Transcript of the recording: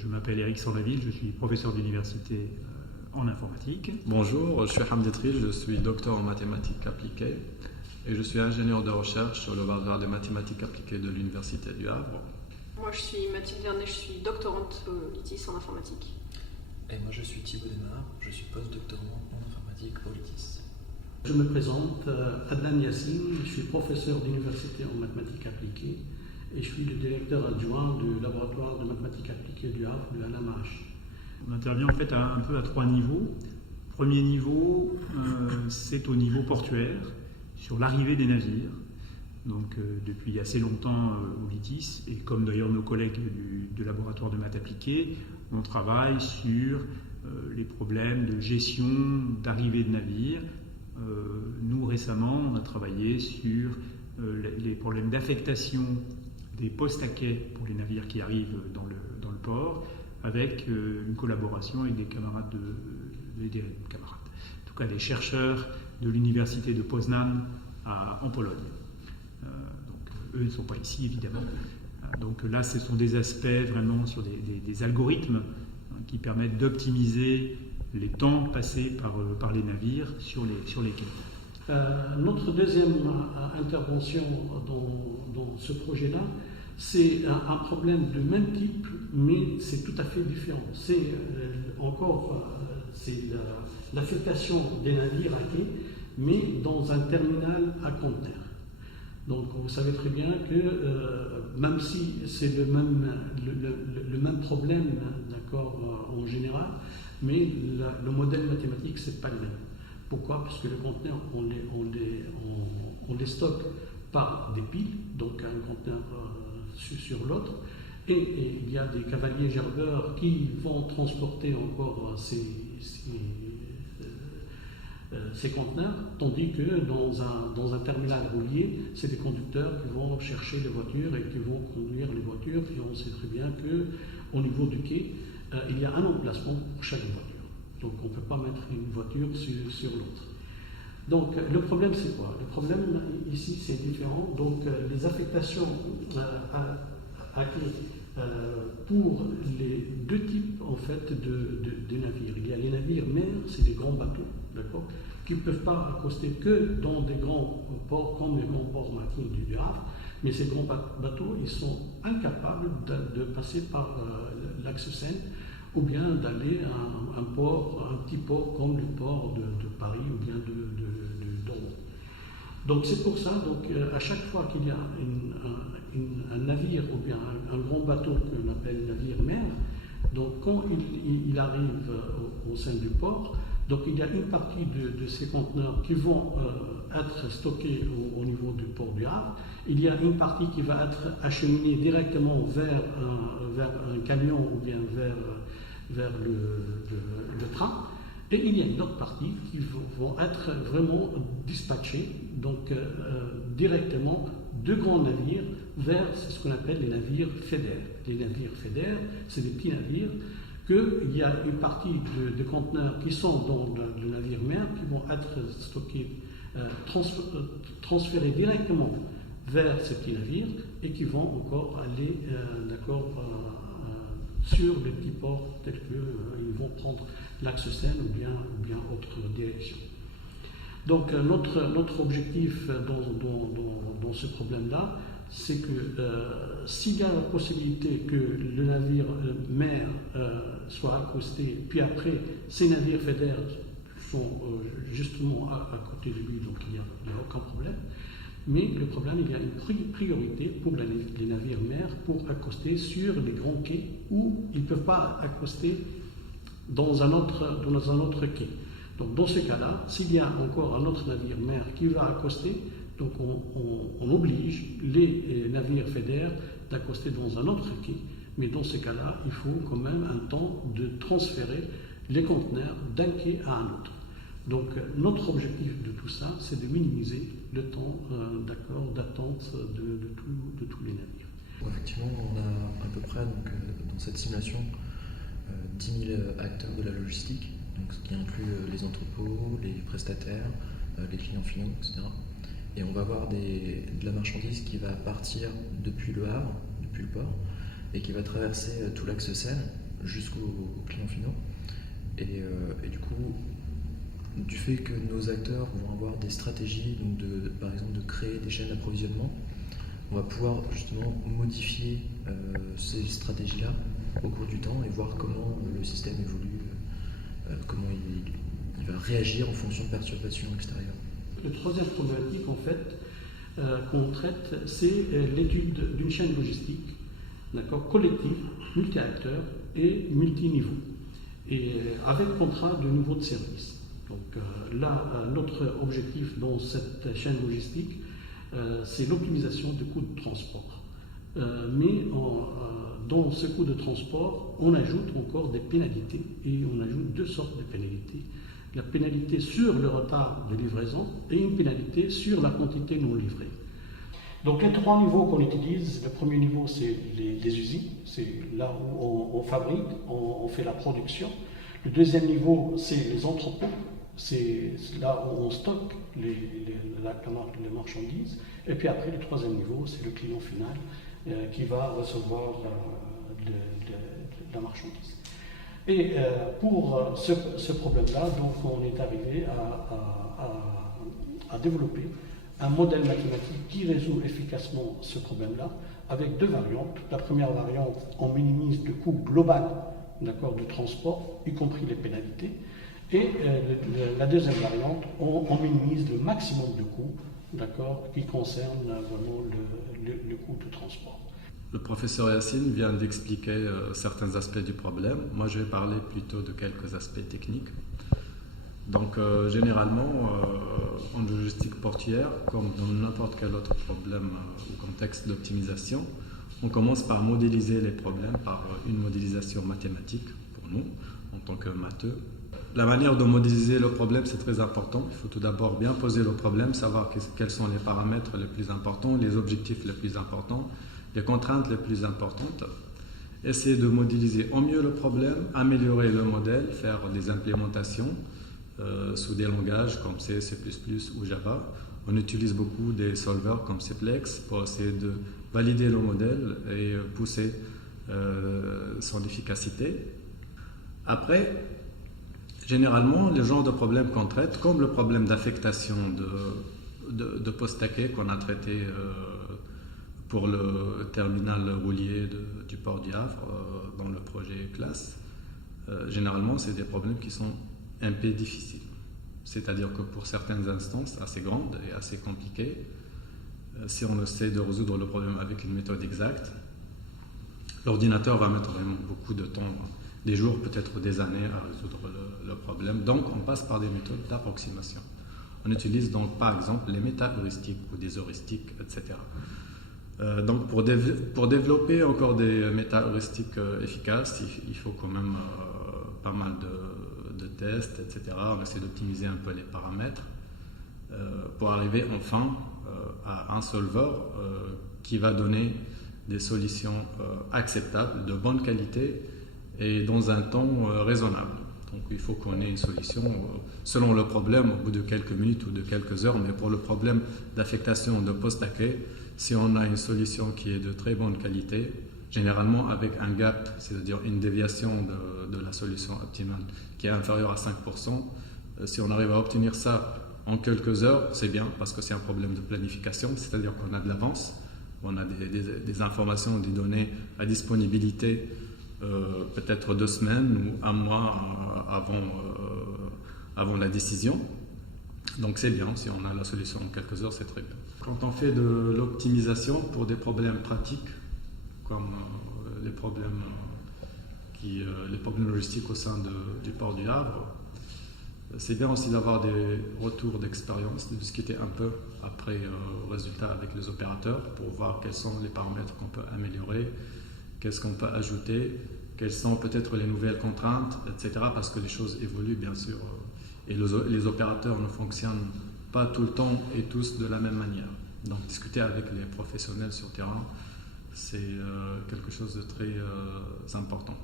Je m'appelle Eric Sanlaville, je suis professeur d'université en informatique. Bonjour, je suis Hamdi Tri, je suis docteur en mathématiques appliquées et je suis ingénieur de recherche sur le baccalauréat de mathématiques appliquées de l'Université du Havre. Moi je suis Mathilde Vernet, je suis doctorante au LITIS en informatique. Et moi je suis Thibaut Desmar, je suis post-doctorant en informatique au LITIS. Je me présente, Adnan Yassine, je suis professeur d'université en mathématiques appliquées et je suis le directeur adjoint du laboratoire de mathématiques appliquées du Havre, de l'ANAMH. On intervient en fait un peu à trois niveaux. Premier niveau, c'est au niveau portuaire, sur l'arrivée des navires. Donc depuis assez longtemps au LITIS, et comme d'ailleurs nos collègues du laboratoire de maths appliquées, on travaille sur les problèmes de gestion d'arrivée de navires. Nous récemment, on a travaillé sur les problèmes d'affectation des postes à quai pour les navires qui arrivent dans le port, avec une collaboration avec des camarades, en tout cas des chercheurs de l'université de Poznan en Pologne. Donc eux ne sont pas ici évidemment. Donc là, ce sont des aspects vraiment sur des algorithmes qui permettent d'optimiser les temps passés par les navires sur les quais. Notre deuxième intervention dans ce projet-là, c'est un problème de même type, mais c'est tout à fait différent. C'est l'affectation des navires à quai, mais dans un terminal à conteneurs. Donc vous savez très bien que même si c'est le même problème, d'accord, en général, mais le modèle mathématique c'est pas le même. Pourquoi? Parce que les conteneurs on les stocke par des piles, donc un conteneur sur l'autre, et il y a des cavaliers gerbeurs qui vont transporter encore ces conteneurs, tandis que dans un terminal roulier, c'est des conducteurs qui vont chercher les voitures et qui vont conduire les voitures, et on sait très bien qu'au niveau du quai, il y a un emplacement pour chaque voiture. Donc on ne peut pas mettre une voiture sur l'autre. Donc le problème c'est quoi? Le problème ici c'est différent. Donc les affectations à quai pour les deux types en fait de navires. Il y a les navires mer, c'est des grands bateaux, d'accord, qui ne peuvent pas accoster que dans des grands ports comme les grands ports maritimes du Havre, mais ces grands bateaux ils sont incapables de passer par l'axe Seine ou bien d'aller à un petit port comme le port de Paris ou bien de Douro. Donc c'est pour ça, à chaque fois qu'il y a un navire ou bien un grand bateau qu'on appelle navire mer, donc quand il arrive au sein du port, donc il y a une partie de ces conteneurs qui vont être stockés au niveau du port du Havre. Il y a une partie qui va être acheminée directement vers un camion ou bien vers le train. Et il y a une autre partie qui vont être vraiment dispatchés donc, directement de grands navires vers ce qu'on appelle les navires fédères. Les navires fédères, c'est des petits navires qu'il y a une partie de conteneurs qui sont dans le navire mer qui vont être stockés, transférés directement vers ces petits navires et qui vont encore aller sur les petits ports tels qu'ils vont prendre l'axe Seine ou bien autre direction. Donc notre objectif dans ce problème-là, c'est que s'il y a la possibilité que le navire mer soit accosté, puis après ces navires fédères sont justement à côté de lui, donc il n'y a aucun problème. Mais le problème, il y a une priorité pour les navires mer pour accoster sur les grands quais où ils ne peuvent pas accoster dans un autre quai. Donc dans ce cas-là, s'il y a encore un autre navire mer qui va accoster, donc on oblige les navires fédères d'accoster dans un autre quai. Mais dans ce cas-là, il faut quand même un temps de transférer les conteneurs d'un quai à un autre. Donc notre objectif de tout ça, c'est de minimiser le temps d'attente de tous les navires. Effectivement, on a à peu près dans cette simulation 10 000 acteurs de la logistique, donc ce qui inclut les entrepôts, les prestataires, les clients finaux, etc. Et on va avoir de la marchandise qui va partir depuis le Havre, depuis le port, et qui va traverser tout l'axe Seine jusqu'aux clients finaux. Et du coup, du fait que nos acteurs vont avoir des stratégies, donc par exemple de créer des chaînes d'approvisionnement, on va pouvoir justement modifier ces stratégies-là au cours du temps et voir comment le système évolue, comment il va réagir en fonction de perturbations extérieures. La troisième problématique, en fait, qu'on traite, c'est l'étude d'une chaîne logistique, d'accord, collective, multi-acteurs et multi-niveaux, et avec contrat de niveau de service. Donc là, notre objectif dans cette chaîne logistique, c'est l'optimisation du coût de transport. Mais dans ce coût de transport, on ajoute encore des pénalités, et on ajoute deux sortes de pénalités. La pénalité sur le retard de livraison et une pénalité sur la quantité non livrée. Donc les trois niveaux qu'on utilise, le premier niveau c'est les usines, c'est là où on fabrique, on fait la production. Le deuxième niveau c'est les entrepôts, c'est là où on stocke les marchandises. Et puis après le troisième niveau c'est le client final qui va recevoir la marchandise. Et pour ce problème-là, donc, on est arrivé à développer un modèle mathématique qui résout efficacement ce problème-là avec deux variantes. La première variante, on minimise le coût global, d'accord, de transport, y compris les pénalités. Et la deuxième variante, on minimise le maximum de coûts, d'accord, qui concerne vraiment le coût de transport. Le professeur Yacine vient d'expliquer certains aspects du problème. Moi, je vais parler plutôt de quelques aspects techniques. Donc, généralement, en logistique portuaire, comme dans n'importe quel autre problème ou contexte d'optimisation, on commence par modéliser les problèmes par une modélisation mathématique pour nous, en tant que matheux. La manière de modéliser le problème, c'est très important. Il faut tout d'abord bien poser le problème, savoir quels sont les paramètres les plus importants, les objectifs les plus importants, les contraintes les plus importantes, essayer de modéliser au mieux le problème, améliorer le modèle, faire des implémentations sous des langages comme C, C++ ou Java. On utilise beaucoup des solvers comme Cplex pour essayer de valider le modèle et pousser son efficacité. Après, généralement, les genres de problèmes qu'on traite, comme le problème d'affectation de post-taquet qu'on a traité pour le terminal roulier du port du Havre dans le projet classe, généralement c'est des problèmes qui sont un peu difficiles. C'est-à-dire que pour certaines instances assez grandes et assez compliquées, si on essaie de résoudre le problème avec une méthode exacte, l'ordinateur va mettre vraiment beaucoup de temps, des jours, peut-être des années à résoudre le problème. Donc on passe par des méthodes d'approximation. On utilise donc par exemple les méta-heuristiques ou des heuristiques, etc. Donc pour développer encore des méta-heuristiques efficaces, il faut quand même pas mal de tests, etc. On essaie d'optimiser un peu les paramètres pour arriver enfin à un solver qui va donner des solutions acceptables, de bonne qualité et dans un temps raisonnable. Donc il faut qu'on ait une solution selon le problème au bout de quelques minutes ou de quelques heures, mais pour le problème d'affectation de post-taquet, si on a une solution qui est de très bonne qualité, généralement avec un gap, c'est-à-dire une déviation de la solution optimale qui est inférieure à 5%, si on arrive à obtenir ça en quelques heures, c'est bien parce que c'est un problème de planification, c'est-à-dire qu'on a de l'avance, on a des informations, des données à disponibilité peut-être 2 semaines ou 1 mois avant la décision. Donc c'est bien, si on a la solution en quelques heures, c'est très bien. Quand on fait de l'optimisation pour des problèmes pratiques, comme les problèmes logistiques au sein du port du Havre, c'est bien aussi d'avoir des retours d'expérience, de discuter un peu après résultat avec les opérateurs pour voir quels sont les paramètres qu'on peut améliorer, qu'est-ce qu'on peut ajouter, quelles sont peut-être les nouvelles contraintes, etc. Parce que les choses évoluent bien sûr et les opérateurs ne fonctionnent pas tout le temps et tous de la même manière. Donc discuter avec les professionnels sur terrain, c'est quelque chose de très important.